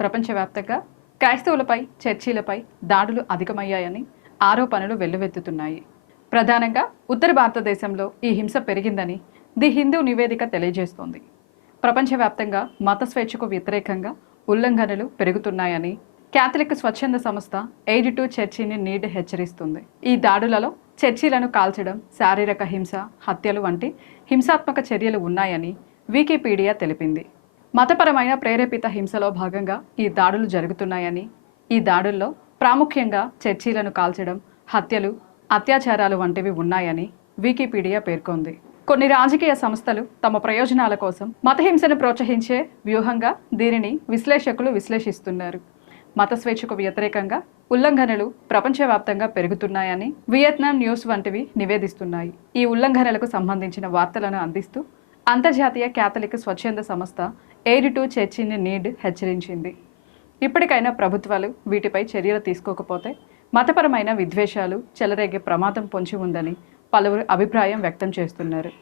ప్రపంచవ్యాప్తంగా క్రైస్తవులపై చర్చీలపై దాడులు అధికమయ్యాయని ఆరోపణలు వెల్లువెత్తుతున్నాయి. ప్రధానంగా ఉత్తర భారతదేశంలో ఈ హింస పెరిగిందని ది హిందూ నివేదిక తెలియజేస్తోంది. ప్రపంచవ్యాప్తంగా మత స్వేచ్ఛకు వ్యతిరేకంగా ఉల్లంఘనలు పెరుగుతున్నాయని క్యాథలిక్ స్వచ్ఛంద సంస్థ ఎయిడ్ టు చర్చిని నీడ్ హెచ్చరిస్తుంది. ఈ దాడులలో చర్చీలను కాల్చడం శారీరక హింస హత్యలు వంటి హింసాత్మక చర్యలు ఉన్నాయని వికీపీడియా తెలిపింది. మతపరమైన ప్రేరేపిత హింసలో భాగంగా ఈ దాడులు జరుగుతున్నాయని ఈ దాడుల్లో ప్రాముఖ్యంగా చర్చీలను కాల్చడం హత్యలు అత్యాచారాలు వంటివి ఉన్నాయని వికీపీడియా పేర్కొంది. కొన్ని రాజకీయ సంస్థలు తమ ప్రయోజనాల కోసం మతహింసను ప్రోత్సహించే వ్యూహంగా దీనిని విశ్లేషకులు విశ్లేషిస్తున్నారు. మత స్వేచ్ఛకు వ్యతిరేకంగా ఉల్లంఘనలు ప్రపంచవ్యాప్తంగా పెరుగుతున్నాయని వియత్నాం న్యూస్ వంటివి నివేదిస్తున్నాయి. ఈ ఉల్లంఘనలకు సంబంధించిన వార్తలను అందిస్తూ అంతర్జాతీయ క్యాథలిక్ స్వచ్ఛంద సంస్థ ఎయిడ్ టు చర్చిని నీడ్ హెచ్చరించింది. ఇప్పటికైనా ప్రభుత్వాలు వీటిపై చర్యలు తీసుకోకపోతే మతపరమైన విద్వేషాలు చెలరేగే ప్రమాదం పొంచి ఉందని పలువురు అభిప్రాయం వ్యక్తం చేస్తున్నారు.